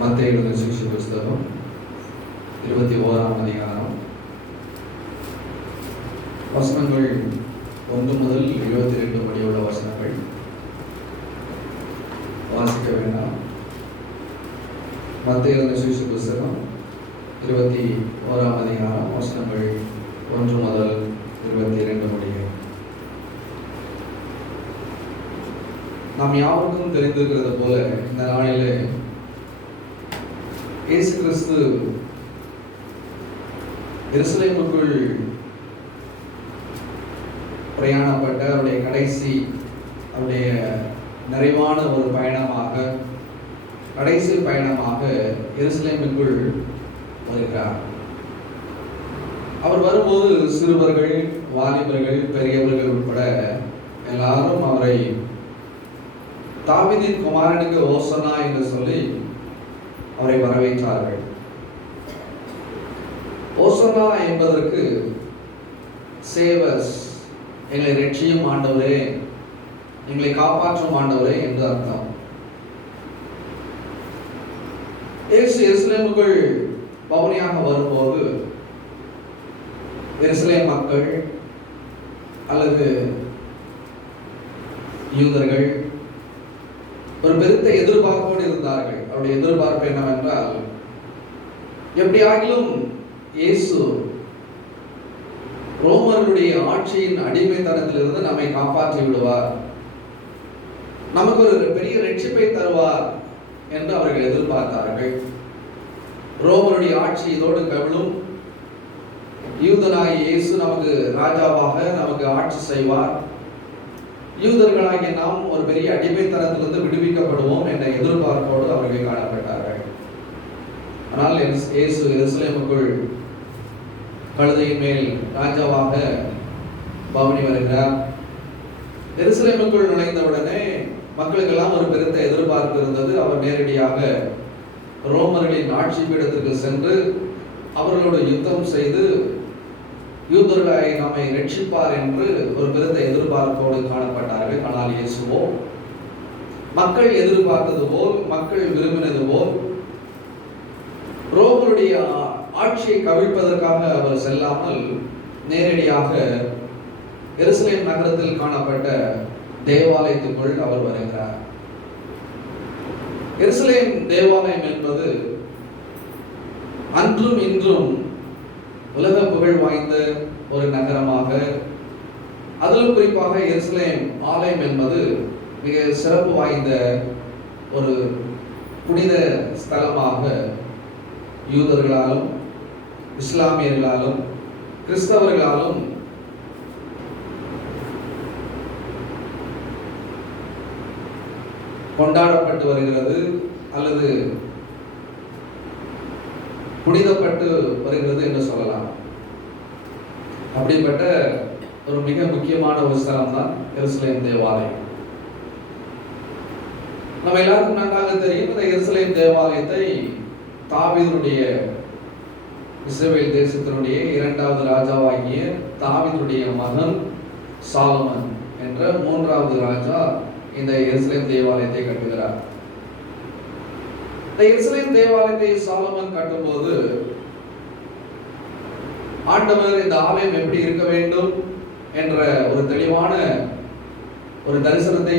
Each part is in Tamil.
மத்தேயு எழுதின சுவிசேஷ புத்தகம் 21ஆம் அதிகாரம் வசனங்கள் 1 முதல் 72 முடியுள்ள வசனங்கள் வாசிக்க வேண்டாம். மத்தேயு எழுதின சுவிசேஷ புத்தகம் 21ஆம் அதிகாரம் வசனங்கள் 1 முதல் 22 முடிய. நாம் யாருக்கும் தெரிந்திருக்கிறது போல இந்த நாளிலே இயேசு கிறிஸ்து எருசலேமுக்குள் பிரயாணப்பட்ட அவருடைய கடைசி அவருடைய நிறைவான ஒரு பயணமாக கடைசி பயணமாக எருசலேமுக்குள் வருகிறார். அவர் வரும்போது சிறுவர்கள், வாலிபர்கள், பெரியவர்கள் உட்பட எல்லாரும் அவரை தாவீதின் குமாரனுக்கு ஓசன்னா என்று சொல்லி அவரை வரவேற்றார்கள். ஓசன்னா என்பதற்கு சேவஸ், எங்களை ரட்சியும் ஆண்டவரே, எங்களை காப்பாற்றும் ஆண்டவரே என்று அர்த்தம். இயேசு எருசலேமுக்குள் பவனியாக வரும்போது எருசலேம் மக்கள் அல்லது யூதர்கள் ஒரு பெருத்த எதிர்பார்ப்போடு இருந்தார்கள். அவருடைய எதிர்பார்ப்பு என்னவென்றால், எப்படியாகிலும் இயேசு ரோமர்களுடைய ஆட்சியின் அடிமைத்தனத்திலிருந்து நம்மை காப்பாற்றி விடுவார், நமக்கு ஒரு பெரிய ரட்சிப்பை தருவார் என்று அவர்கள் எதிர்பார்த்தார்கள். ரோமருடைய ஆட்சி இதோடு கவிழும், யூதனாகிய இயேசு நமக்கு ராஜாவாக நமக்கு ஆட்சி செய்வார், யூதர்களாகிய நாம் ஒரு பெரிய அடிமைத்தனத்திலிருந்து விடுவிக்கப்படுவோம் என்ற எதிர்பார்ப்போடு அவர்கள் காணப்பட்டார்கள். ஆனால் இயேசு எருசலேமுக்குள் கழுதையின் மேல் ராஜாவாக பவனி வருகிறார். எருசலேமுக்குள் நுழைந்தவுடனே மக்களுக்கெல்லாம் ஒரு பெருத்த எதிர்பார்ப்பு இருந்தது. அவர் நேரடியாக ரோமர்களின் ஆட்சி பீடத்திற்கு சென்று அவர்களோடு யுத்தம் செய்து யூதர்களை நம்மை ரட்சிப்பார் என்று ஒரு பெருத்த எதிர்பார்ப்போடு காணப்பட்டார்கள். ஆனால் இயேசுவோ மக்கள் எதிர்பார்த்தது போல், மக்கள் விரும்பினது போல் ரோமருடைய ஆட்சியை கவிழ்ப்பதற்காக அவர் செல்லாமல் நேரடியாக எருசலேம் நகரத்தில் காணப்பட்ட தேவாலயத்துக்குள் அவர் வருகிறார். எருசலேம் தேவாலயம் என்பது அன்றும் இன்றும் உலக புகழ் வாய்ந்த ஒரு நகரமாக, அதிலும் குறிப்பாக எருசலேம் ஆலயம் என்பது மிக சிறப்பு வாய்ந்த ஒரு புனித ஸ்தலமாக யூதர்களாலும் இஸ்லாமியர்களாலும் கிறிஸ்தவர்களாலும் கொண்டாடப்பட்டு வருகிறது அல்லது புனிதப்பட்டு வருகிறது என்று சொல்லலாம். அப்படிப்பட்ட ஒரு மிக முக்கியமான ஒரு ஸ்தலம் தான் எருசலேம் தேவாலயம். நம்ம எல்லாருக்கும் நன்றாக தெரியும், இந்த எருசலேம் தேவாலயத்தை தாவீதுடைய, இஸ்ரவேல் தேசத்தினுடைய 2வது ராஜாவாகிய தாவீதுடைய மகன் சாலமன் என்ற 3வது ராஜா இந்த எருசலேம் தேவாலயத்தை கட்டுகிறார். இந்த எருசலேம் தேவாலயத்தை சாலமன் கட்டும்போது ஆண்டவர் இந்த ஆலயம் எப்படி இருக்க வேண்டும் என்ற ஒரு தெளிவான ஒரு தரிசனத்தை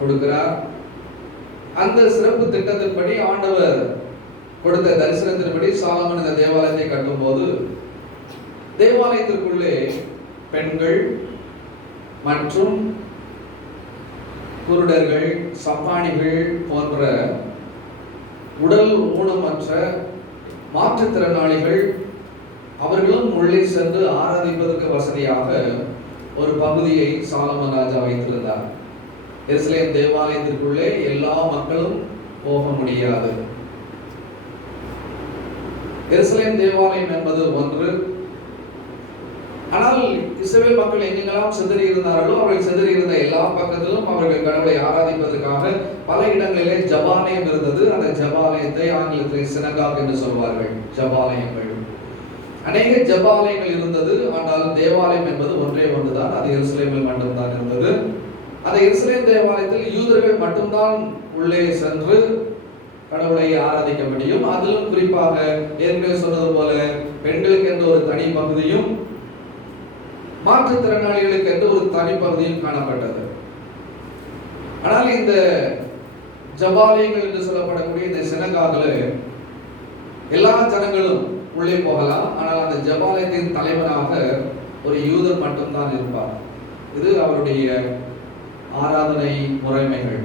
கொடுக்கிறார். அந்த சிறப்பு திட்டத்தின்படி, ஆண்டவர் கொடுத்த தரிசனத்தின்படி சாலமன் இந்த தேவாலயத்தை கட்டும்போது தேவாலயத்திற்குள்ளே பெண்கள் மற்றும் குருடர்கள், சப்பானிகள் போன்ற உடல் ஊனமற்ற மாற்றுத்திறனாளிகள் அவர்களும் உள்ளே சென்று ஆராதிப்பதற்கு வசதியாக ஒரு பகுதியை சாலமன் ராஜா வைத்திருந்தார். எருசலேம் தேவாலயத்திற்குள்ளே எல்லா மக்களும் போக முடியாது. எருசலேம் தேவாலயம் என்பது ஒன்று. ஆனால் இஸ்ரவேல் மக்கள் எங்கெல்லாம் சிதறி இருந்தார்களோ அவர்கள் சிதறி இருந்த எல்லா பக்கத்திலும் அவர்கள் கடவுளை ஆராதிப்பதற்காக பல இடங்களிலே ஜபாலயம் இருந்தது. அந்த ஜபாலயத்தை ஆங்கிலத்தில் சினகாக் என்று சொல்வார்கள். ஜபாலயங்கள், அநேக ஜபாலயங்கள் இருந்தது. ஆனால் தேவாலயம் என்பது ஒன்றே ஒன்றுதான். அது எருசலேமில் மட்டும்தான் இருந்தது. அந்த எருசலேம் தேவாலயத்தில் யூதர்கள் மட்டும்தான் உள்ளே சென்று கடவுளை ஆராதிக்க முடியும். அதிலும் குறிப்பாக ஏற்கனவே சொன்னது போல பெண்களுக்கு என்று ஒரு தனி பகுதியும் மாற்றுத்திறனாளிகளுக்கு என்று ஒரு தனி பகுதியும் காணப்பட்டது. ஆனால் இந்த ஜபாலயங்கள் என்று சொல்லப்படக்கூடிய இந்த சினகாகில் எல்லா ஜனங்களும் உள்ளே போகலாம். ஆனால் அந்த ஜபாலயத்தின் தலைவராக ஒரு யூதர் மட்டும்தான் இருப்பார். இது அவருடைய ஆராதனை முறைமைகள்.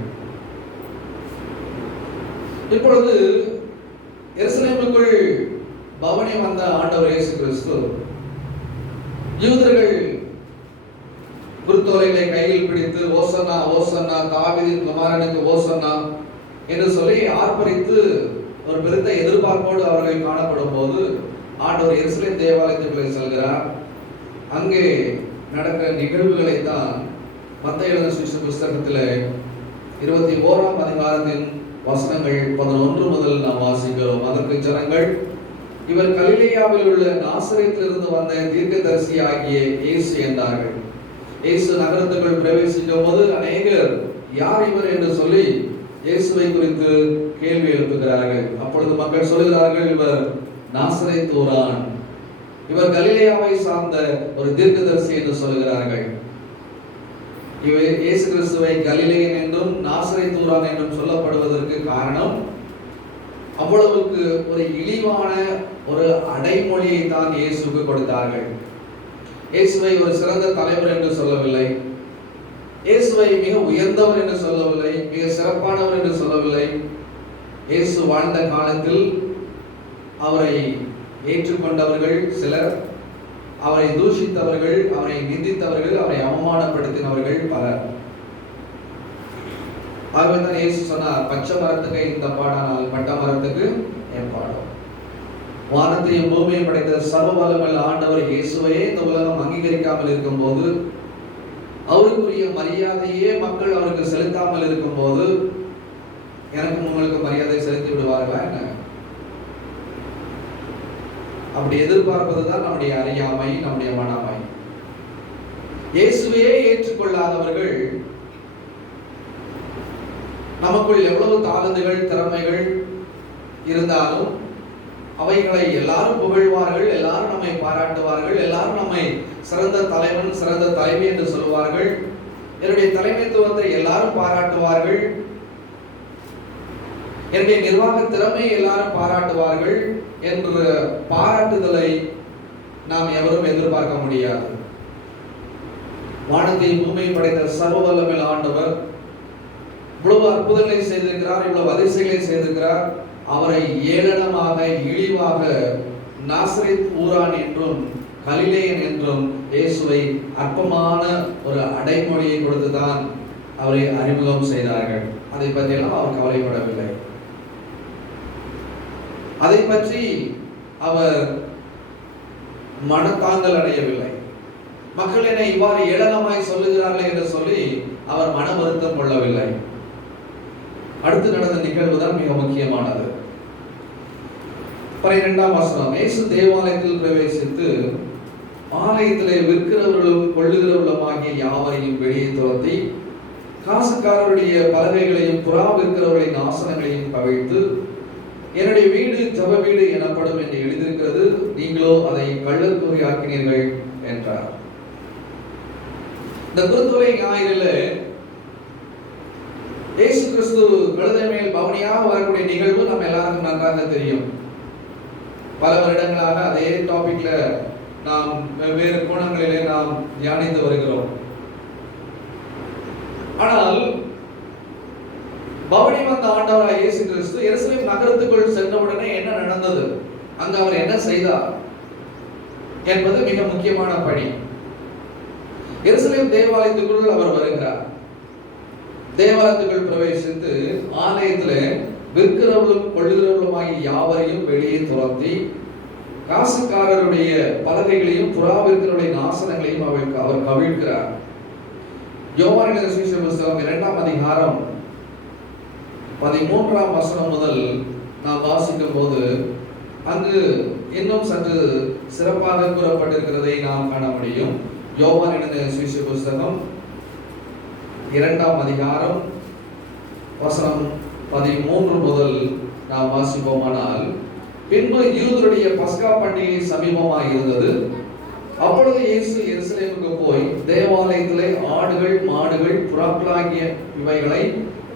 இப்பொழுது எருசலேமுக்குள் பவனி வந்த ஆண்டவர் இயேசு கிறிஸ்து யூதர்கள் குருத்தோலைகளை கையில் பிடித்து ஓசன்னா ஓசன்னா தாவீதின் குமாரனுக்கு ஓசன்னா என்று சொல்லி ஆர்ப்பரித்து ஒரு பெருத்த எதிர்பார்ப்போடு அவர்கள் காணப்படும் போது ஆண்டவர் எருசலேம் தேவாலயத்துக்குள்ளே செல்கிறார். அங்கே நடக்கிற நிகழ்வுகளை தான் மத்தேயு எழுதின சுவிசேஷ புத்தகத்தில் 21ஆம் அதிகாரத்தின் வசனங்கள் 11 முதல் நாம் வாசிக்கிறோம். அதற்கு ஜனங்கள், இவர் கலிலேயாவில் உள்ள நாசரேத்திலிருந்து வந்த தீர்க்கதரிசி ஆகிய இயேசு என்றார்கள். இயேசு நகரத்துக்குள் பிரவேசிக்கும் போது அநேகர் யார் இவர் என்று சொல்லி இயேசுவை குறித்து கேள்வி எழுப்புகிறார்கள். அப்பொழுது மக்கள் சொல்கிறார்கள், இவர் நாசரேத் ஊரான், இவர் கலிலேயாவை சார்ந்த ஒரு தீர்க்கதரிசி என்று சொல்கிறார்கள். இவர் இயேசு கிறிஸ்துவை கலிலேயன் என்றும் நாசரேத் ஊரான் என்றும் சொல்லப்படுவதற்கு காரணம், அவ்வளவுக்கு ஒரு இழிவான ஒரு அடைமொழியை தான் இயேசுக்கு கொடுத்தார்கள். இயேசுவை ஒரு சிறந்த தலைவர் என்று சொல்லவில்லை, இயேசுவை மிக உயர்ந்தவர் என்று சொல்லவில்லை, மிக சிறப்பானவர் என்று சொல்லவில்லை. இயேசு வாழ்ந்த காலத்தில் அவரை ஏற்றுக்கொண்டவர்கள் சிலர், அவரை தூஷித்தவர்கள், அவரை நிந்தித்தவர்கள், அவரை அவமானப்படுத்தினவர்கள் பலர். ஆகவேதான் இயேசு சொன்னார், பச்சை மரத்துக்கு இந்த பாடானால் பட்ட மரத்துக்கு என் பாடம். வானத்தையும் பூமியையும் படைத்த சர்வ வல்லமையுள்ள ஆண்டவர் இயேசுவையே இந்த உலகம் அங்கீகரிக்காமல் இருக்கும் போது, அவருக்குரிய மரியாதையே மக்கள் அவருக்கு செலுத்தாமல் இருக்கும் போது, எனக்கும் உங்களுக்கு மரியாதை செலுத்தி விடுவார்களா என்ன? அப்படி எதிர்பார்ப்பதுதான் நம்முடைய அறியாமை, நம்முடைய மனமை. இயேசுவையே ஏற்றுக்கொள்ளாதவர்கள் நமக்குள் எவ்வளவு தாளந்துகள் திறமைகள் இருந்தாலும் அவைகளை எல்லாரும் புகழ்வார்கள், எல்லாரும் நம்மை பாராட்டுவார்கள், எல்லாரும் நம்மை சிறந்த தலைவன் சிறந்த தலைவி என்று சொல்வார்கள், என்னுடைய தலைமைத்துவத்தை எல்லாரும் பாராட்டுவார்கள், என்னுடைய நிர்வாக திறமையை எல்லாரும் பாராட்டுவார்கள் என்ற பாராட்டுதலை நாம் எவரும் எதிர்பார்க்க முடியாது. வானத்தையும் பூமியை படைத்த சர்வ வல்லமையுள்ள ஆண்டவர் இவ்வளவு அற்புதங்களை செய்திருக்கிறார், இவ்வளவு அதிசயங்களை செய்திருக்கிறார். அவரை ஏளனமாக இழிவாக நாசரேத் ஊரான் என்றும் கலிலேயன் என்றும் இயேசுவை அற்பமான ஒரு அடைமொழியை கொடுத்துதான் அவரை அறிமுகம் செய்தார்கள். அதை பற்றியெல்லாம் அவர் கவலைப்படவில்லை. அதை பற்றி அவர் மனத்தாங்கல் அடையவில்லை. மக்கள் என்னை இவ்வாறு ஏளனமாய் சொல்லுகிறார்கள் என்று சொல்லி அவர் மன வருத்தம் கொள்ளவில்லை. அடுத்து நடந்த நிகழ்வு தான் மிக முக்கியமானது. 12ஆம் வசனம், இயேசு தேவாலயத்தில் பிரவேசித்து ஆலயத்திலே விற்கிறவர்களும் கொள்ளுகிறவர்களும் ஆகிய யாவரையும் வெளியே துரத்தி காசுக்காரருடைய பலகைகளையும் புறா விற்கிறவர்களின் ஆசனங்களையும் கவிழ்த்து, என்னுடைய வீடு ஜப வீடு எனப்படும் என்று எழுதியிருக்கிறது, நீங்களோ அதை கள்ளக்கூறியாக்கினீர்கள் என்றார். இந்த குருத்துறை ஞாயிறில் இயேசு கிறிஸ்து கழுதை மேல் பவனியாக வரக்கூடிய நிகழ்வு நம்ம எல்லாருக்கும் நன்றாக தெரியும். பல வருடங்களாக அதே டாபிக்ல நாம் வெவ்வேறு கோணங்களிலே நாம் தியானித்து வருகிறோம். ஆனால் பவனி வந்த ஆண்டவராய் இயேசு கிறிஸ்து எருசலேம் நகரத்துக்குள் சென்றவுடனே என்ன நடந்தது, அங்கு அவர் என்ன செய்தார் என்பது மிக முக்கியமான பணி. எருசலேம் தேவாலயத்துக்குள் அவர் வருகிறார். தேவாலயத்துக்குள் பிரவேசித்து ஆலயத்தில் விற்கிறவர்களும் கொள்ளுகிறவர்களும் ஆகிய யாவரையும் வெளியே துரத்தி காசுக்காரருடைய பலகைகளையும் புறா விற்கிறவருடைய ஆசனங்களையும் அவர் கவிழ்க்கிறார். யோவான் எழுதின சுவிசேஷ புத்தகம் 2ஆம் அதிகாரம் 13ஆம் வசனம் முதல் நாம் வாசிக்கும் போது அங்கு இன்னும் சற்று சிறப்பாக கூறப்பட்டிருக்கிறதை நாம் காண முடியும். யோவான் எழுதின சுவிசேஷ புத்தகம் 2ஆம் அதிகாரம் வசனம் 13 முதல் நாம் வாசிப்போமானால், பின்பு யூதருடைய பஸ்கா பண்டிகை சமீபமாக இருந்தது. அப்பொழுது இயேசு எருசலேமுக்கு போய் தேவாலயத்திலே ஆடுகள் மாடுகள் புறாக்களாகிய இவைகளை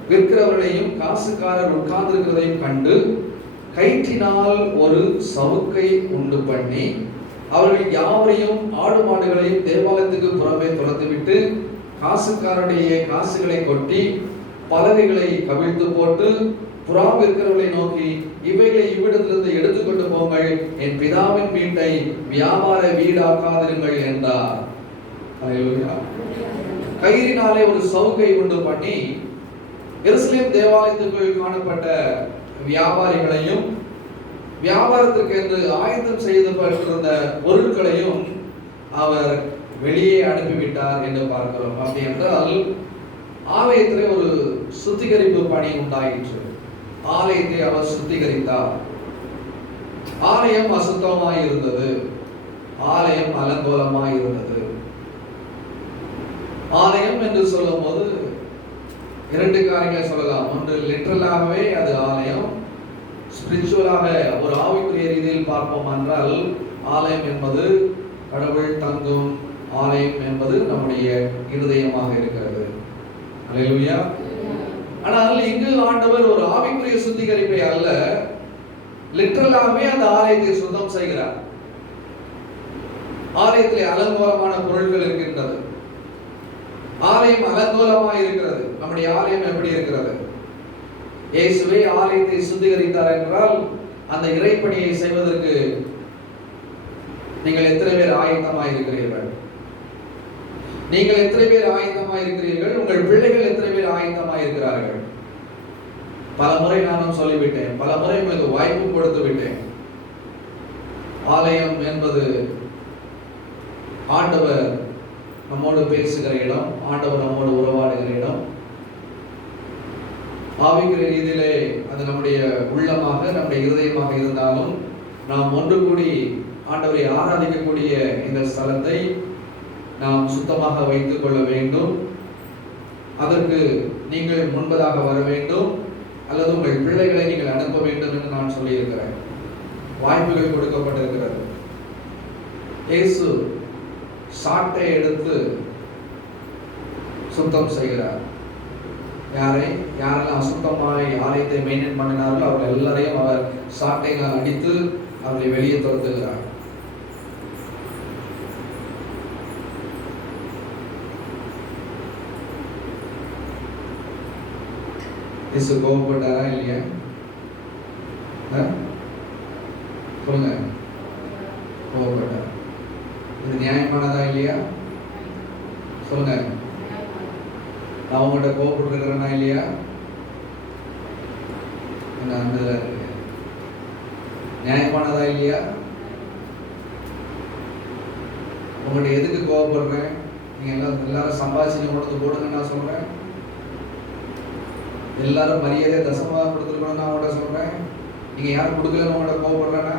விற்கிறவர்களையும் காசுக்காரர் உட்கார்ந்திருக்கிறதையும் கண்டு கயிற்றினால் ஒரு சவுக்கை உண்டு பண்ணி அவர்கள் யாவரையும் ஆடு மாடுகளையும் தேவாலயத்துக்கு புறமே துரத்துவிட்டு காசுக்காரருடைய காசுகளை கொட்டி பலகைகளை கவிழ்த்து போட்டு புறா விற்கிறவர்களை நோக்கி, இவைகளை இவ்விடத்திலிருந்து எடுத்துக்கொண்டு போங்கள், என் பிதாவின் வீட்டை வியாபார வீடாக்காதிருங்கள் என்றார். கயிறினாலே ஒரு சவுக்கை உண்டு பண்ணி எருசலேம் தேவாலயத்துக்குள் காணப்பட்ட வியாபாரிகளையும் வியாபாரத்திற்கு என்று ஆயத்தம் செய்யப்பட்டிருந்த பொருட்களையும் அவர் வெளியே அனுப்பிவிட்டார் என்று பார்க்கிறோம். அப்படி என்றால் ஆலயத்திலே ஒரு சுத்திகரிப்பு பணி உண்டாயிற்று. ஆலயத்தை அவர் சுத்திகரித்தார். ஆலயம் அசுத்தமாய் இருந்தது. ஆலயம் அலங்கோலமாய் இருந்தது. ஆலயம் என்று சொல்லும் போது இரண்டு காரியங்களை சொல்லலாம். ஒன்று, லிட்டரலாகவே அது ஆலயம். ஸ்பிரிச்சுவலாக ஒரு ஆவிக்குரிய ரீதியில் பார்ப்போம் என்றால் ஆலயம் என்பது கடவுள் தங்கும் ஆலயம் என்பது நம்முடைய இருதயமாக இருக்கிறது. அல்லேலூயா. ஆனால் இங்கு ஆண்டவர் ஒரு ஆவிக்குரிய சுத்திகரிப்பை அல்ல, லிட்டரலாகவே அந்த ஆலயத்தை சுத்தம் செய்கிறார். ஆலயத்தில் அலங்கோலமான பொருட்கள் இருக்கின்றது. ஆலயம் அலங்கோலமாக இருக்கிறது. நம்முடைய ஆலயம் எப்படி இருக்கிறது? இயேசுவே ஆலயத்தை சுத்திகரித்தார் என்றால் அந்த இறைப்பணியை செய்வதற்கு நீங்கள் எத்தனை பேர் ஆயத்தமாக இருக்கிறீர்கள்? நீங்கள் எத்தனை பேர் ஆயத்தமாக இருக்கிறீர்கள்? உங்கள் பிள்ளைகள் எத்தனை பேர் ஆயத்தமாக இருக்கிறார்கள்? பல முறை நானும் சொல்லிவிட்டேன், பல முறை உங்களுக்கு வாய்ப்பு கொடுத்து விட்டேன். ஆலயம் என்பது ஆண்டவர் நம்மோடு பேசுகிற இடம், ஆண்டவர் நம்மோடு உறவாடுகிற இடம். ஆவிக்குரிய ரீதியிலே அது நம்முடைய உள்ளமாக நம்முடைய இருதயமாக இருந்தாலும் நாம் ஒன்று கூடி ஆண்டவரை ஆராதிக்கக்கூடிய இந்த ஸ்தலத்தை நாம் சுத்தமாக வைத்துக் கொள்ள வேண்டும். அதற்கு நீங்கள் முன்பதாக வர வேண்டும், அல்லது உங்கள் பிள்ளைகளை நீங்கள் அனுப்ப வேண்டும் என்று நான் சொல்லியிருக்கிறேன். வாய்ப்புகள் கொடுக்கப்பட்டிருக்கிறது. இயேசு சாட்டை எடுத்து சுத்தம் செய்கிறார். யாரெல்லாம் அசுத்தமாய் ஆலயத்தை மெயின்டைன் பண்ணினார்களோ அவர்கள் எல்லாரையும் அவர் சாட்டைகளால் அடித்து அவர்களை வெளியே துரத்துகிறார். இயேசு கோபப்பட்டாரா இல்லையா? சொல்லுங்க, கோபப்பட்டார். இது நியாயமானதா இல்லையா? சொல்லுங்க. நான் உங்கள்கிட்ட கோபப்பட்டுருக்கிறேன்னா இல்லையா? நியாயமானதா இல்லையா? உங்கள்கிட்ட எதுக்கு கோபப்படுறேன்? நீங்க எல்லாரும் சம்பாதிச்சு கொடுத்து போடுங்க நான் சொல்றேன். எல்லாரும் மரியாதை தசமாக கொடுத்துருக்கணும் நான் உங்கள்கிட்ட சொல்றேன். நீங்க யாரும் கொடுக்கலன்னு உங்கள்கிட்ட கோபப்படுறேன்னா,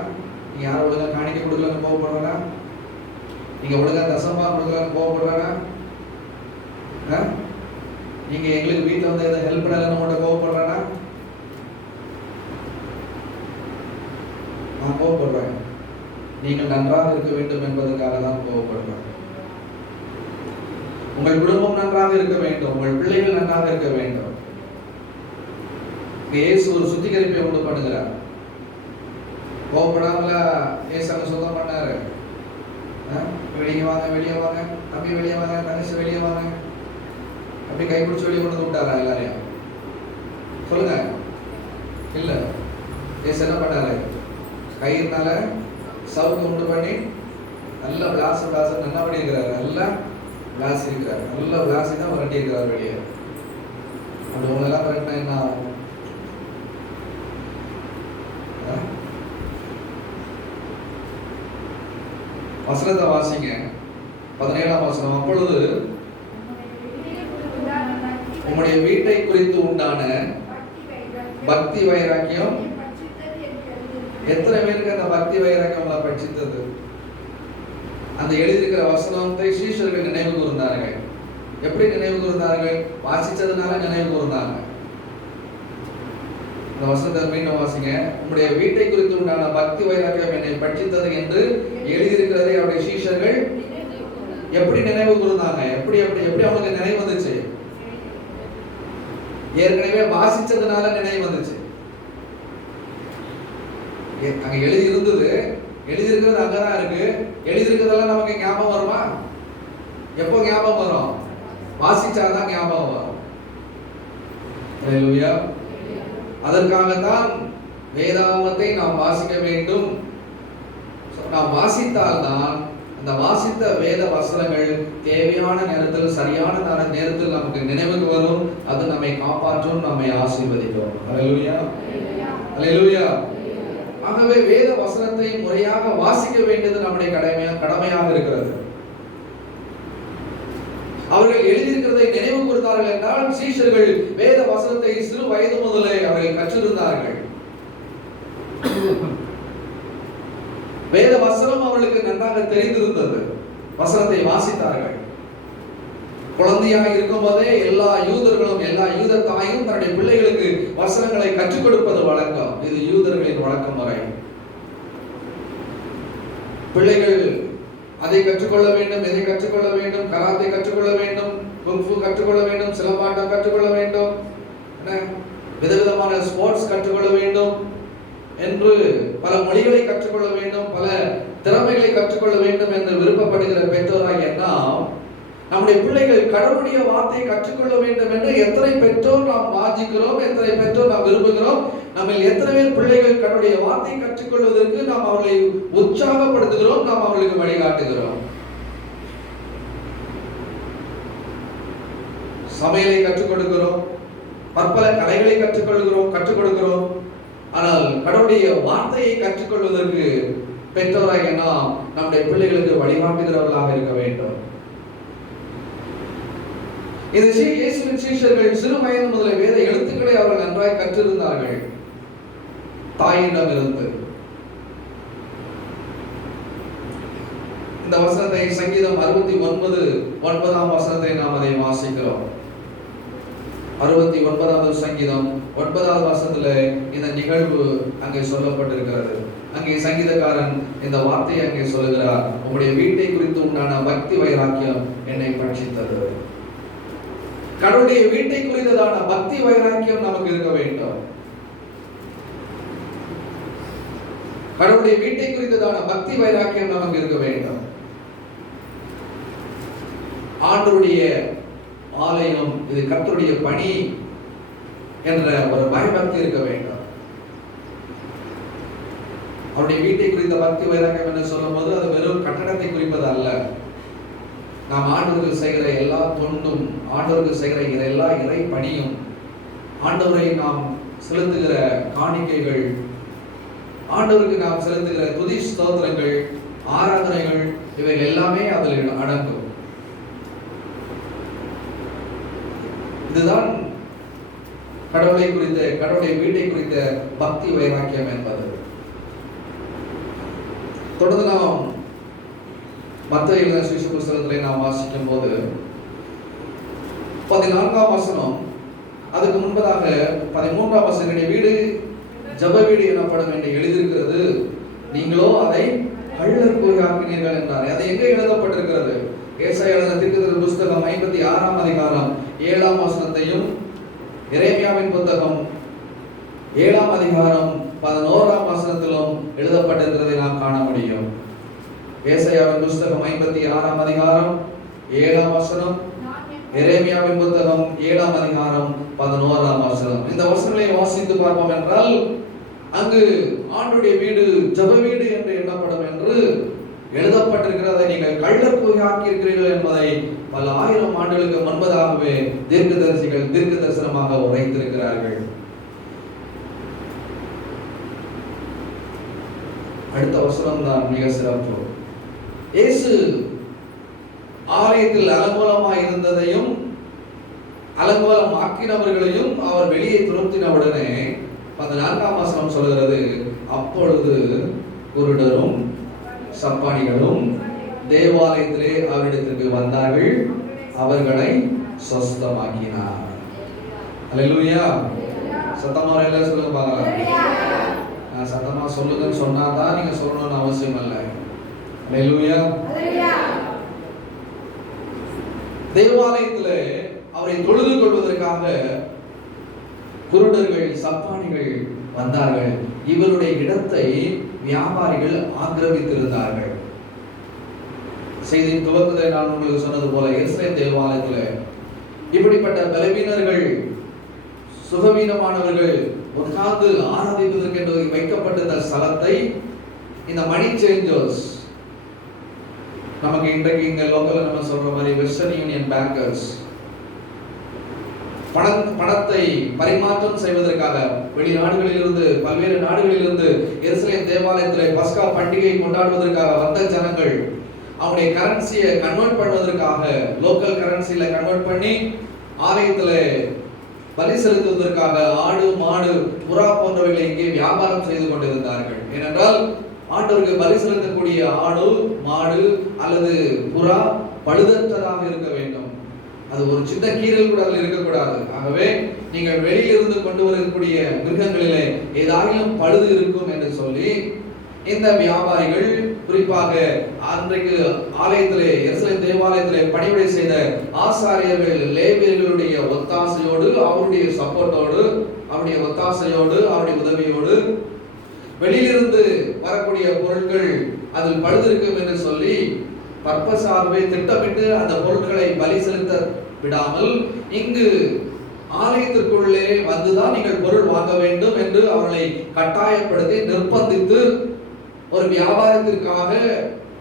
நீங்க யாரும் ஒழுங்கா காணிக்க கொடுக்கலன்னு கோபப்படுறேன்னா, நீங்க ஒழுங்கா தசமாக கொடுக்கலன்னு கோபப்படுறேன்னா, நீங்க எங்களுக்கு வீட்டில் வந்து எதை ஹெல்ப் பண்ணலன்னு உங்கள்கிட்ட கோபப்படுறேன்னா, நான் கோபப்படுறேன். நீங்கள் நன்றாக இருக்க வேண்டும் என்பதற்காக தான் கோபப்படுறேன். உங்கள் குடும்பம் நன்றாக இருக்க வேண்டும், உங்கள் பிள்ளைகள் நன்றாக இருக்க வேண்டும். இயேசு ஒரு சுத்திகரிப்பை உண்டு பண்ணுகிறார். கோபப்படாமல இயேசு அங்க சுத்தம் பண்ணாரு. வெளியே வாங்க, வெளியே வாங்க, தம்பி வெளியே வாங்க, தங்கச்சி வெளியே வாங்க, அப்படி கைப்பிடிச்சு வெளியே கொண்டு விட்டாரா எல்லாரையும்? சொல்லுங்க. இல்ல, இயேசு என்ன பண்ணாரு? கயிறுனால சவுக்கு உண்டு பண்ணி நல்ல விளாச நல்லா பண்ணி இருக்கிறாரு. நல்லா விளாசி இருக்கிறார். நல்ல விளாசி தான் விரட்டி இருக்கிறார் வெளியே. அப்படி உங்களெல்லாம் விரட்டினா என்ன ஆகும்? வசனத்தை வாசிங்க, 17ஆம் வசனம். அப்பொழுது உம்முடைய வீட்டை குறித்து உண்டான பக்தி வைராக்கியம், எத்தனை பேருக்கு அந்த பக்தி வைராக்கியம் பட்சித்தது? அந்த எழுதியிருக்கிற வசனத்தை சீஷர்கள் நினைவு கூர்ந்தார்கள். எப்படி நினைவு கூர்ந்தார்கள்? வாசிச்சதுனால நினைவு கூர்ந்தாங்க. அந்த வசனத்தை மீண்டும் வாசிங்க. உங்களுடைய வீட்டை குறித்து உண்டான பக்தி வைராக்கியம் என்னை பட்சித்தது என்று எழுதியிருக்கிறதை அவருடைய சீஷர்கள் எப்படி நினைவு கூர்ந்தாங்க? எப்படி எப்படி எப்படி அவங்களுக்கு நினைவு வந்துச்சு? ஏற்கனவே வாசிச்சதுனால நினைவு வந்துச்சு. அங்க எழுதி இருந்தது, எழுதி இருக்கிறது அங்கதான் இருக்கு. எழுதி இருக்கிறதெல்லாம் நமக்கு ஞாபகம் வருமா? எப்போ ஞாபகம் வரும்? வாசிச்சாதான் ஞாபகம் வரும். ஹல்லேலூயா. அதற்காகத்தான் வேதாகமத்தை நாம் வாசிக்க வேண்டும். நாம் வாசித்தால்தான் அந்த வாசித்த வேத வசனங்கள் தேவையான நேரத்தில் சரியான நேரத்தில் நமக்கு நினைவுக்கு வரும். அது நம்மை காப்பாற்றும், நம்மை ஆசீர்வதிக்கும். ஹல்லேலூயா, ஹல்லேலூயா. ஆகவே வேத வசனத்தை முறையாக வாசிக்க வேண்டியது நம்முடைய கடமையாக இருக்கிறது. அவர்கள் எழுதியிருக்கிறதை நினைவு கூர்ந்தார்கள் என்றால் சீஷர்கள் வேத வசனத்தை சிறு வயது முதலே அவர்கள் கற்றிருந்தார்கள். வேத வசனம் அவர்களுக்கு நன்றாக தெரிந்திருந்தது. வசனத்தை வாசித்தார்கள். குழந்தையாக இருக்கும் போதே எல்லா யூதர்களும், எல்லா யூத தாயும் தன்னுடைய பிள்ளைகளுக்கு வசனங்களை கற்றுக் கொடுப்பது வழக்கம். இது யூதர்களின் வழக்க முறை. பிள்ளைகள் அதை கற்றுக்கொள்ள வேண்டும், எதை கற்றுக்கொள்ள வேண்டும், கராத்தை கற்றுக்கொள்ள வேண்டும், குங்ஃபு கற்றுக்கொள்ள வேண்டும், சிலம்பாட்டம் கற்றுக்கொள்ள வேண்டும், விதவிதமான ஸ்போர்ட்ஸ் கற்றுக்கொள்ள வேண்டும் என்று பல மொழிகளை கற்றுக்கொள்ள வேண்டும், பல திறமைகளை கற்றுக்கொள்ள வேண்டும் என்று விருப்பப்படுகிற பெற்றோராகிய நாம் நம்முடைய பிள்ளைகள் கடவுளுடைய வார்த்தையை கற்றுக்கொள்ள வேண்டும் என்று எத்தனை பெற்றோர் நாம் வாஞ்சிக்கிறோம், எத்தனை பெற்றோர் நாம் விரும்புகிறோம். நம்ம எத்தனை பேர் பிள்ளைகள் கடவுளுடைய வார்த்தையை கற்றுக்கொள்வதற்கு நாம் அவர்களை உற்சாகப்படுத்துகிறோம், நாம் அவர்களுக்கு வழிகாட்டுகிறோம். சமையலை கற்றுக் கொடுக்கிறோம், பற்பல கலைகளை கற்றுக் கொடுக்கிறோம். ஆனால் கடவுளுடைய வார்த்தையை கற்றுக்கொள்வதற்கு பெற்றோராகிய நாம் நம்முடைய பிள்ளைகளுக்கு வழிகாட்டுகிறவர்களாக இருக்க வேண்டும். இந்த இயேசுவின் சீஷர்கள் சிறு வயது முதலே வேத எழுத்துக்களை அவர்கள் நன்றாய் கற்றிருந்தார்கள் தாயிடம் இருந்து. இந்த வசனத்தை சங்கீதம் 69:9 வசனத்தை நாம் அதை வாசிக்கிறோம். 69வது சங்கீதம் 9வது வசனத்துல இந்த நிகழ்வு அங்கே சொல்லப்பட்டிருக்கிறது. அங்கே சங்கீதக்காரன் இந்த வார்த்தையை அங்கே சொல்லுகிறார், உங்களுடைய வீட்டை குறித்து உண்டான பக்தி வைராக்கியம் என்னை பட்சித்தது. கடவுளுடைய வீட்டை குறித்ததான பக்தி வைராக்கியம் நமக்கு இருக்க வேண்டும். கடவுளுடைய வீட்டை குறித்ததான பக்தி வைராக்கியம் நமக்கு இருக்க வேண்டும். ஆண்டவருடைய ஆலயம் இது கர்த்தருடைய பணி என்ற ஒரு பயபக்தி இருக்க வேண்டும். அவருடைய வீட்டை குறித்த பக்தி வைராக்கியம் என்று சொல்லும் போது அது வெறும் கட்டடத்தை குறிப்பது அல்ல. நாம் ஆண்டவருக்கு செய்கிற எல்லா தொண்டும், ஆண்டவருக்கு செய்கிற எல்லா இறை பணியும், ஆண்டவரை நாம் செலுத்துகிற காணிக்கைகள், ஆண்டவருக்கு நாம் செலுத்துகிற துதி ஸ்தோத்திரங்கள், ஆராதனைகள், இவைகள் எல்லாமே அதில் அடங்கும். இதுதான் கடவுளை குறித்த, கடவுளுடைய வீட்டை குறித்த பக்தி வைராக்கியம் என்பது. தொடர்ந்து நாம் மத்தேயு எழுதின சுவிசேஷ புத்தகத்திலே நாம் வாசிக்கும் போது 14ஆம் வசனம், அதுக்கு முன்பதாக 13ஆம் வசனம், வீடு ஜப வீடு எனப்படும் என்று எழுதியிருக்கிறது, நீங்களோ அதை கள்ளர் கோயிலாக்கினீர்கள் என்றார். அது எங்கே எழுதப்பட்டிருக்கிறது? ஏசாயா எழுதின தீர்க்கதரிசி புத்தகம் 56ஆம் அதிகாரம் 7ஆம் வசனத்தையும், எரேமியாவின் புத்தகம் 7ஆம் அதிகாரம் 11ஆம் வசனத்திலும் எழுதப்பட்டிருக்கிறதை நாம் காண முடியும். ஏசாயாவின் புத்தகம் 56ஆம் அதிகாரம் 7ஆம் வசனம், எரேமியாவின் புத்தகம் 7ஆம் அதிகாரம் 11ஆம் வசனம். இந்த வசனங்களை வாசித்து பார்ப்போம் என்றால் அங்கு ஆண்டவருடைய வீடு ஜப வீடு என்று எண்ணப்படும் என்று எழுதப்பட்டிருக்கிறதை நீங்கள் கள்ளர் கோயிலாக்கி இருக்கிறீர்கள் என்பதை பல ஆயிரம் ஆண்டுகளுக்கு முன்பதாகவே தீர்க்கதரிசிகள் தீர்க்க தரிசனமாக உரைத்திருக்கிறார்கள். அடுத்த வசனம் தான் மிக சிறப்பு. இயேசு ஆலயத்தில் அலங்கோலமாய் இருந்ததையும் அலங்கோலம் ஆக்கினவர்களையும் அவர் வெளியே துரத்தினவுடனே 14ஆம் வசனம் சொல்கிறது, அப்பொழுது குருடரும் சப்பானிகளும் தேவாலயத்திலே அவரிடத்திற்கு வந்தார்கள், அவர்களை சொஸ்தமாக்கினார். அல்லேலூயா. சத்தமா எல்லாம் சொல்லுங்க பார்க்கலாம். சத்தமா சொல்லுங்கன்னு சொன்னாதான் நீங்க சொல்லணும்னு அவசியம் இல்லை. ஹல்லேலூயா. தேவாலயத்தில் அவரை தொழுது கொள்வதற்காக குருடர்கள் சப்பானிகள் வந்தார்கள். இவருடைய இடத்தை வியாபாரிகள் ஆக்கிரமித்திருந்தார்கள். செய்தியின் துவக்கத்தை நான் உங்களுக்கு சொன்னது போல எருசலேம் தேவாலயத்தில் இப்படிப்பட்ட பலவீனர்கள் சுகவீனமானவர்கள் உட்கார்ந்து ஆராதிப்பதற்கு என்று வைக்கப்பட்டிருந்த ஸ்தலத்தை இந்த மணி சேஞ்சர்ஸ், நமக்கு இன்றைக்கு இங்க லோக்கல்ல நம்ம சொல்ற மாதிரி வெஸ்டர்ன் யூனியன் பேங்கர்ஸ், பணத்தை பரிமாற்றம் செய்வதற்காக வெளிநாடுகளிலிருந்து பல்வேறு நாடுகளிலிருந்து எருசலேம் தேவாலயத்தில் பஸ்கா பண்டிகை கொண்டாடுவதற்காக வந்த ஜனங்கள் அவங்களுடைய கரன்சியை கன்வெர்ட் பண்ணுவதற்காக லோக்கல் கரன்சியில கன்வெர்ட் பண்ணி ஆலயத்துல பலி செலுத்துவதற்காக ஆடு மாடு புறா போன்றவைகளை இங்கே வியாபாரம் செய்து கொண்டிருந்தார்கள். ஏனென்றால் ஆண்டவருக்கு பலி செலுத்தக்கூடிய ஆடு மாடு அல்லது புறா பழுதற்றதாக இருக்க வேண்டும். அது ஒரு சின்ன கீரல் கூட அதில் இருக்கக்கூடாது. ஆகவே நீங்கள் வெளியிலிருந்து கொண்டு வரக்கூடிய மிருகங்களிலே ஏதாயிலும் பழுது இருக்கும் என்று சொல்லி இந்த வியாபாரிகள், குறிப்பாக அன்றைக்கு ஆலயத்திலே எருசலேம் தேவாலயத்திலே பணிவிடை செய்த ஆசாரியர்கள் லேவியர்களுடைய ஒத்தாசையோடு, அவருடைய சப்போர்ட்டோடு, அவருடைய ஒத்தாசையோடு, அவருடைய உதவியோடு வெளியிலிருந்து வரக்கூடிய பொருட்கள் அதில் பழுது இருக்கும் என்று சொல்லி பர்பஸாகவே திட்டமிட்டு அந்த பொருட்களை பலி செலுத்த விடாமல் இங்கு ஆலயத்திற்குள்ளே வந்துதான் நீங்கள் பொருள் வாங்க வேண்டும் என்று அவர்களை கட்டாயப்படுத்தி நிர்பந்தித்து ஒரு வியாபாரத்திற்காக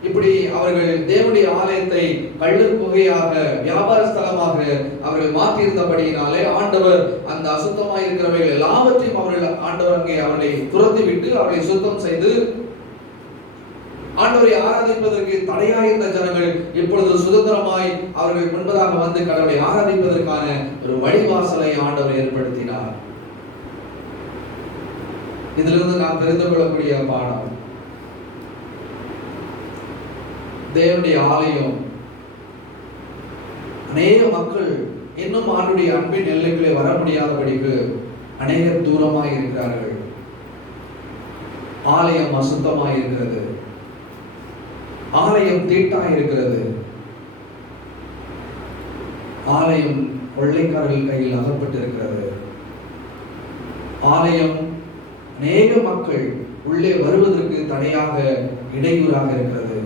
இப்படி அவர்கள் தேவனுடைய ஆலயத்தை கள்ளர் குகையாக வியாபார ஸ்தலமாக அவர்கள் மாற்றியிருந்தபடியினாலே ஆண்டவர் அந்த அசுத்தமாக இருக்கிறவர்கள் எல்லாவற்றையும் அவர்கள் ஆண்டவர் அங்கே அவர்களை துரத்தி விட்டு அவர்களை சுத்தம் செய்து ஆண்டவரை ஆராதிப்பதற்கு தடையாயிருந்த ஜனங்கள் இப்பொழுது சுதந்திரமாய் அவர்கள் முன்பதாக வந்து கடவுளை ஆராதிப்பதற்கான ஒரு வழிவாசலை ஆண்டவர் ஏற்படுத்தினார். இதிலிருந்து நாம் தெரிந்து கொள்ளக்கூடிய பாடம், தேவனுடைய ஆலயம் அநேக மக்கள் இன்னும் ஆண்டுடைய அன்பின் எல்லைகளே வர முடியாதபடிக்கு அநேகர் தூரமாய் இருக்கிறார்கள். ஆலயம் அசுத்தமாய் இருக்கிறது, ஆலயம் தீட்டாய் இருக்கிறது, ஆலயம் கொள்ளைக்காரர்கள் கையில் அகப்பட்டிருக்கிறது. ஆலயம் அநேக மக்கள் உள்ளே வருவதற்கு தடையாக இடையூறாக இருக்கிறது.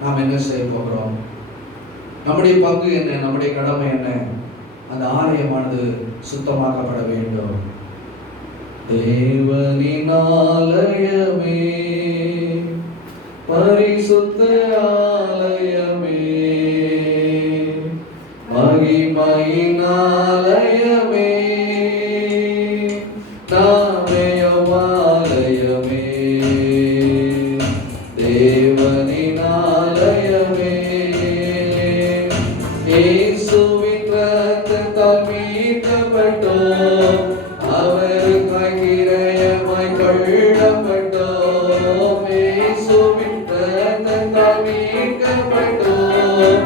நாம் என்ன செய்ய போகிறோம்? நம்முடைய பங்கு என்ன? நம்முடைய கடமை என்ன? அந்த ஆலயமானது சுத்தமாக்கப்பட வேண்டும். தேவனின் ஆலயமே, பரிசுத்த ஆலயமே, மகிமையின் ஆலயமே, நாமயம் ஆலயமே, தேவனின் ஆலயமே, இயேசுவின் இரத்தத்தால் மீட்கப்பட்டோம், அவருக்காய் கிரயமாய் கொள்ளப்பட்டோம், இயேசுவின் இரத்தத்தால் மீட்கப்பட்டோம்,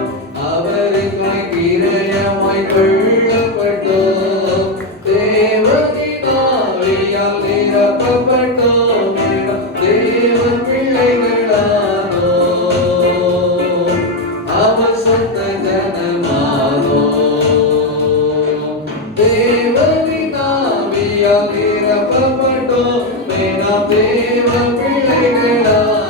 அவருக்காய் கிரயமாய் கொள்ளப்பட்டோம், தேவனின் ஆவியால் நிரப்பப்பட்டோம், தேவ பிள்ளைகளானோம், அவர் சொந்த ஜனமானோம், தேவனின் ஆவியால் நிரப்பப்பட்டோம், நாம் தேவ பிள்ளைகளானோம்,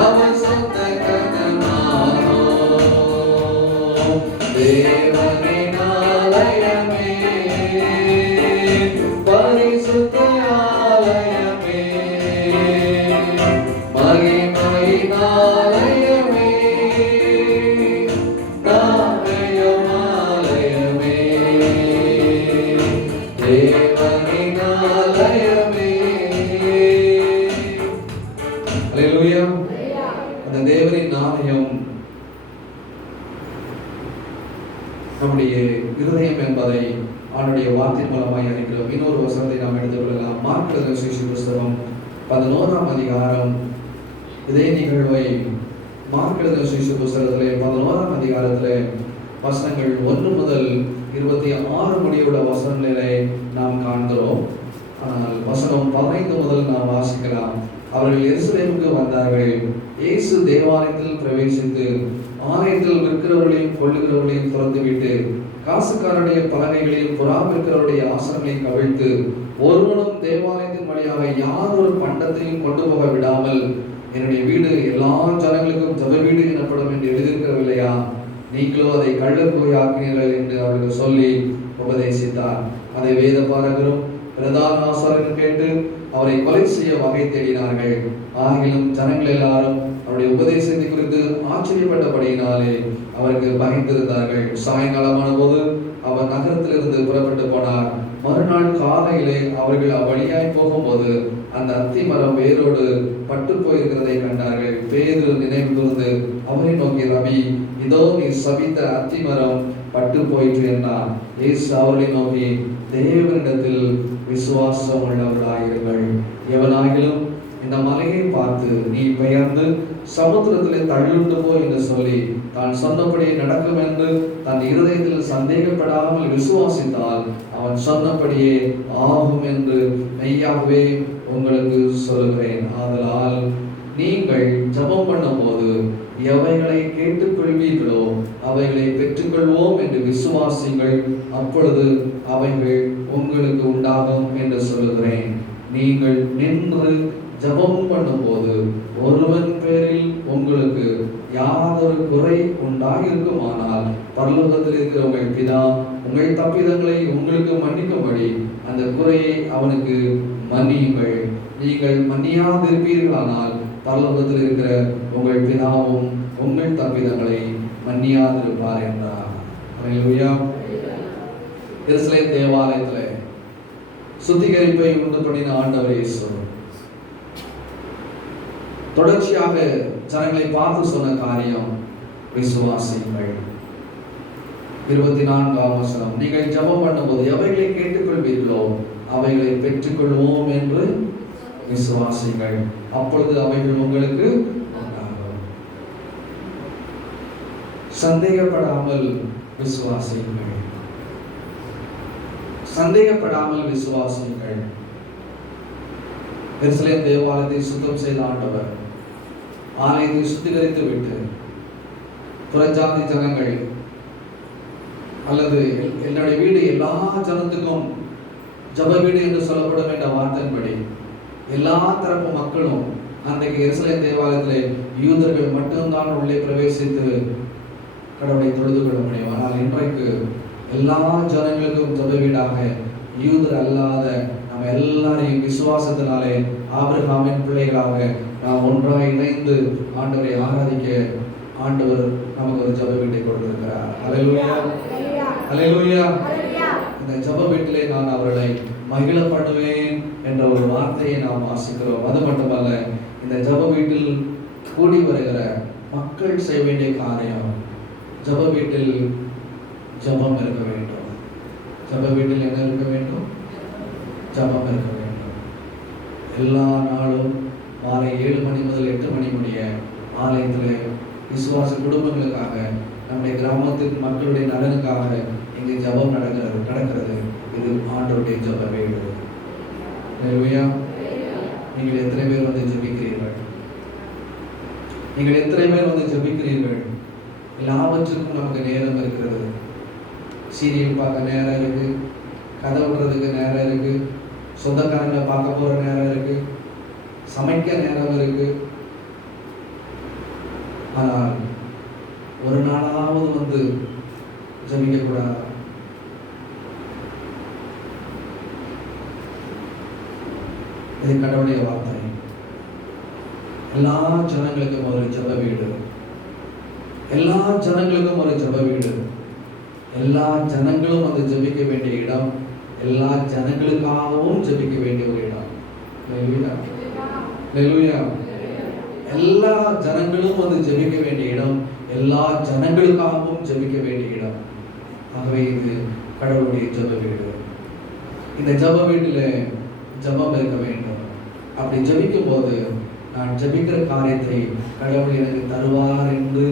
அவர் சொந்த ஜனமானோம், தேவனின் ஆலயமே, பரிசுத்த ஆலயமே, மகிமையின் ஆலயமே, நாமயம் ஆலயமே, தேவனின் ஆலயமே. அல்லேலூயா. அந்த தேவனின் ஆலயம் நம்முடைய இருதயம் என்பதை அவனுடைய வார்த்தை மூலமாய் அறிக்கிறோம். இன்னொரு வசனத்தை நாம் எடுத்துக்கொள்ளலாம். மார்க் எழுதின சுவிசேஷ புத்தகம் 11ஆம் அதிகாரம். இதே நிகழ்வை மார்க் எழுதின சுவிசேஷ புத்தகத்திலே 11ஆம் அதிகாரத்திலே வசனங்கள் 1 முதல் 26 முடியுள்ள வசனங்களை நாம் காண்கிறோம். ஆனால் வசனம் 15 முதல் நாம் வாசிக்கலாம். அவர்கள் எருசலேமுக்கு வந்தார்கள். இயேசு தேவாலயத்தில் பிரவேசித்து ஆலயத்தில் விற்கிறவர்களையும் கொள்ளுகிறவர்களையும் துரந்துவிட்டு காசுக்காரருடைய பலகைகளையும் புறாம் இருக்கிறவருடைய ஆசனங்களையும் கவிழ்த்து ஒருவனும் தேவாலயத்தின் வழியாக யார் ஒரு பண்டத்தையும் கொண்டு போக விடாமல் என்னுடைய வீடு எல்லா ஜனங்களுக்கும் ஜெப வீடு எனப்படும் என்று எழுதியிருக்கவில்லையா? நீங்களோ அதை கள்ளக்குகை ஆக்கினீர்கள் என்று அவர்கள் சொல்லி உபதேசித்தார். அதை வேத பாரகரும் பிரதான ஆசாரியரும் கேட்டு அவரை கொலை செய்ய வகை தேடினார்கள். ஆகிலும் ஜனங்கள் எல்லாரும் அவருடைய உபதேசத்தை குறித்து ஆச்சரியப்பட்டபடியினாலே அவருக்கு பகிர்ந்திருந்தார்கள். சாயங்காலமான போது அவர் நகரத்திலிருந்து புறப்பட்டு போனார். மறுநாள் காலையிலே அவர்கள் அவ்வழியாய் போகும்போது அந்த அத்தி மரம் வேரோடு பட்டு போயிருக்கிறதை கண்டார்கள். பேதுரு நினைவு கூர்ந்து அவரை நோக்கி, ரபி, இதோ நீ சபித்த அத்தி மரம் பட்டு போயிற்று என்றார். இயேசு அவர்களை நோக்கி, தேவனிடத்தில் விசுவாசம் உள்ளவர்களாயிருங்கள். எவனாகிலும் இந்த மலையை பார்த்து நீ பெயர்ந்து சமுத்திரத்திலே தள்ளுண்டு போ என்று சொல்லி தான் சொன்னபடி நடக்கும் என்று தன் இருதயத்தில் சந்தேகப்படாமல் விசுவாசித்தால் அவன் சொன்னபடியே ஆகும் என்று மெய்யாகவே உங்களுக்கு சொல்கிறேன். ஆதலால் நீங்கள் ஜெபம் பண்ணும் போது எவைகளை கேட்டுக்கொள்வீர்களோ அவைகளை பெற்றுக்கொள்வோம் என்று விசுவாசிங்கள், அப்பொழுது அவைகள் உங்களுக்கு உண்டாகும் என்று சொல்கிறேன். நீங்கள் நின்று ஜெபம் பண்ணும்போது ஒருவன் பேரில் உங்களுக்கு யாதொரு குறை உண்டாயிருக்குமானால் பரலோகத்தில் இருக்கிற உங்கள் பிதா உங்கள் தப்பிதங்களை உங்களுக்கு மன்னிக்கும்படி அந்த குறையை அவனுக்கு மன்னியுங்கள். நீங்கள் மன்னியாதிருப்பீர்களானால் பரலோகத்தில் இருக்கிற உங்கள் பிதாவும் உங்கள் தப்பிதங்களை மன்னியாதிருப்பார் என்றார். அல்லேலூயா. எருசலேம் தேவாலயத்தில் சுத்திகரிப்பை உண்டு பண்ணின ஆண்டவர் இயேசு தொடர்ச்சியாக ஜனங்களை பார்த்து சொன்ன காரியம், விசுவாசியுங்கள். 24ஆம் வசனம், நீங்கள் ஜெபம் பண்ணும்போது எவைகளை கேட்டுக்கொள்வீர்களோ அவைகளை பெற்றுக்கொள்வோம் என்று விசுவாசியுங்கள், அப்பொழுது அவைகள் உங்களுக்கு உண்டாகும். சந்தேகப்படாமல் விசுவாசியுங்கள். சந்தேகப்படாமல் விசுவாசியுங்கள். எருசலேம் தேவாலயத்தை சுத்தம் செய்த ஆண்டவர் ஆலயத்தை சுத்திகரித்து விட்டு புறஜாதி ஜனங்கள் அல்லது என்னுடைய வீடு எல்லா ஜனத்துக்கும் ஜெப வீடு என்று சொல்லப்படும் என்ற வார்த்தையின்படி எல்லா தரப்பு மக்களும் அன்றைக்கு எருசலேம் தேவாலயத்திலே யூதர்கள் மட்டும்தான் உள்ளே பிரவேசித்து கடவுளை தொழுது கொள்ள முடியும். ஆனால் இன்றைக்கு எல்லா ஜனங்களுக்கும் ஜெப வீடாக யூதர் அல்லாத நம்ம எல்லாரையும் விசுவாசத்தினாலே ஆபிரகாமின் பிள்ளைகளாக நாம் ஒன்றாக இணைந்து ஆண்டவரை ஆராதிக்க ஆண்டவர் நமக்கு ஒரு ஜெப வீட்டை கொடுத்திருக்கிறார். அல்லேலூயா, அல்லேலூயா. இந்த ஜெப வீட்டிலே நான் அவர்களை மகிழ பண்ணுவேன் என்ற ஒரு வார்த்தையை நாம் வாசிக்கிறோம். அது மட்டுமல்ல, இந்த ஜெப வீட்டில் கூடி வருகிற மக்கள் செய்ய வேண்டிய காரியம், ஜெப வீட்டில் ஜெபம் இருக்க வேண்டும். ஜெப வீட்டில் என்ன இருக்க வேண்டும்? ஜெபம் இருக்க வேண்டும். எல்லா நாளும் மாலை 7 மணி முதல் 8 மணி முடிய ஆலயத்தில் விசுவாச குடும்பங்களுக்காக, நம்முடைய கிராமத்தின் மக்களுடைய நலனுக்காக இங்கு ஜெபம் நடக்கிறது. இது ஆண்டவருடைய ஜெப வீடு. அல்லேலூயா. நீங்கள் எத்தனை பேர் வந்து ஜெபிக்கிறீர்கள்? நீங்கள் எத்தனை பேர் வந்து ஜெபிக்கிறீர்கள்? எல்லாவற்றுக்கும் நமக்கு நேரம் இருக்கிறது. சீரியல் பார்க்க நேரம் இருக்கு, கதை விடுறதுக்கு நேரம் இருக்கு, சொந்தக்காரங்களை பார்க்க போற நேரம் இருக்கு, சமைக்க நேரம் இருக்கு. ஆனால் ஒரு நாளாவது வந்து ஜெபிக்க கூடாது. இது கடவுளுடைய வார்த்தை. எல்லா ஜனங்களுக்கும் ஒரு ஜெப வீடு, எல்லா ஜனங்களுக்கும் ஒரு ஜெப வீடு, எல்லா ஜனங்களும் வந்து ஜெபிக்க வேண்டிய இடம், எல்லா ஜனங்களுக்காகவும் ஜெபிக்க வேண்டிய ஒரு இடம். அல்லேலூயா. எல்லா ஜனங்களும் வந்து ஜெபிக்க வேண்டிய இடம், எல்லா ஜனங்களுக்காகவும் ஜெபிக்க வேண்டிய இடம். ஆகவே இது கடவுளுடைய ஜெப வீடு. இந்த ஜெப வீட்டில் ஜெபம் இருக்க வேண்டும். அப்படி ஜெபிக்கும் போது நான் ஜெபிக்கிற காரியத்தை கடவுள் எனக்கு தருவார் என்று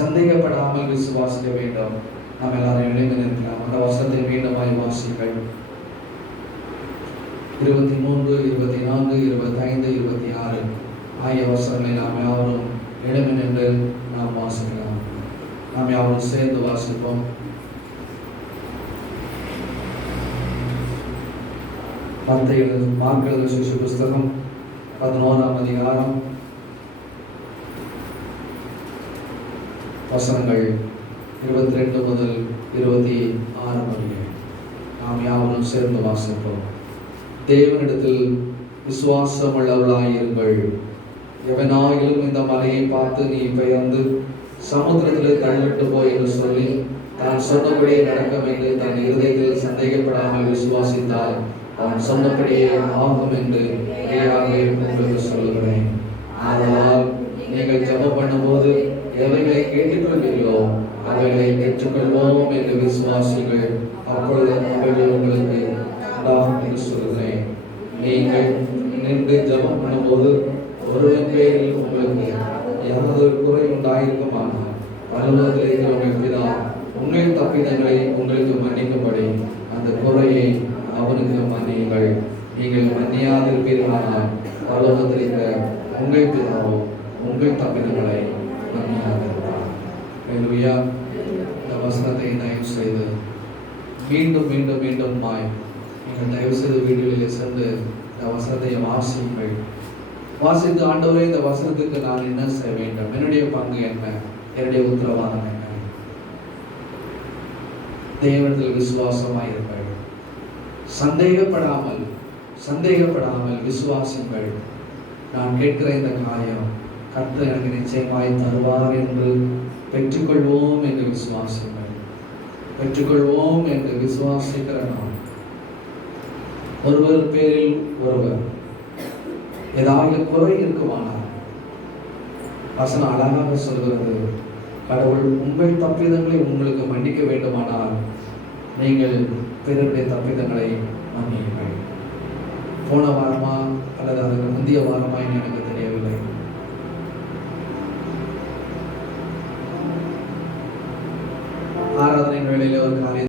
சந்தேகப்படாமல் விசுவாசிக்க வேண்டும். நாம் எல்லாரும் எழுந்து நிற்கலாம். அந்த வசனத்தை மீண்டுமாய் வாசிங்கள். 23, 24, 25, 26 ஆகிய வசனங்களை நாம் யாவரும் எழுந்து நின்று நாம் வாசிக்கலாம். நாம் யாவரும் சேர்ந்து வாசிப்போம். மார்க் எழுதின சுவிசேஷ புஸ்தகம் 11ஆம் அதிகாரம் வசனங்கள் 22 முதல் 26 வரை நாம் யாவரும் சேர்ந்து வாசிப்போம். தேவனிடத்தில் விசுவாசம் உள்ளவர்களாயிருங்கள். எவனாயிலும் இந்த மலையை பார்த்து நீ பெயர்ந்து சமுத்திரத்திலே தள்ளிவிட்டு போய் என்று சொல்லி தான் சொன்னபடியே நடக்கும் என்று தன் இருதயத்தில் சந்தேகப்படாமல் விசுவாசித்தால் அவன் சொன்னபடியே ஆகும் என்று மெய்யாகவே உங்களுக்கு சொல்லுகிறேன். ஆதலால் நீங்கள் ஜெபம் பண்ணும்போது எவைகளை கேட்டுக்கொள்வீர்களோ அவைகளை பெற்றுக்கொள்வோம் என்று விசுவாசிகள். அப்பொழுது அவைகள் உங்களுக்கு உண்டாகும் என்று சொல்கிறேன். நீங்கள் நின்று ஜெபம் பண்ணும்போது ஒருவன் பேரில் உங்களுக்கு யாதொரு குறை உண்டாயிருக்குமானால் பரலோகத்தில் இருக்கிற உங்கள் பிதா உங்கள் தப்பிதங்களை உங்களுக்கு மன்னிக்கும்படி அந்த குறையை அவனுக்கு மன்னியுங்கள். நீங்கள் மன்னியாதிருப்பீர்களானால் பரலோகத்தில் இருக்கிற உங்கள் பிதாவோ உங்கள் தப்பிதங்களை மன்னியாதிருப்பார். ஹல்லேலூயா. இந்த வசனத்தை தயவு செய்து மீண்டும் மீண்டும் மீண்டும் நீங்கள் தயவு செய்து வீடுகளிலே சென்று இந்த வசனத்தை வாசியுங்கள். வாசித்து ஆண்டவரே இந்த வசனத்துக்கு நான் என்ன செய்ய வேண்டும், என்னுடைய பங்கு என்ன, என்னுடைய உத்தரவாதம் என்ன? தேவனிடத்தில் விசுவாசமாயிருங்கள். சந்தேகப்படாமல் விசுவாசிங்கள். நான் கேட்கிற இந்த காரியம் கர்த்தர் எனக்கு நிச்சயமாய் தருவார் என்று பெற்றுக்கொள்வோம் என்று விசுவாசிங்கள். பெற்றுக்கொள்வோம் என்று விசுவாசிக்கிற நாம் ஒருவர் பேரில் ஒருவர் ஏதாவது குறை இருக்குமானால் வசனம் அழகாக சொல்கிறது, கடவுள் உங்கள் தப்பிதங்களை உங்களுக்கு மன்னிக்க வேண்டுமானால் நீங்கள் பிறருடைய தப்பிதங்களை மன்னியுங்கள். போன வாரமா அல்லது அதற்கு முந்தைய வாரமா எனக்கு தெரியவில்லை. ஆராதனை வேளையில ஒரு காரியம்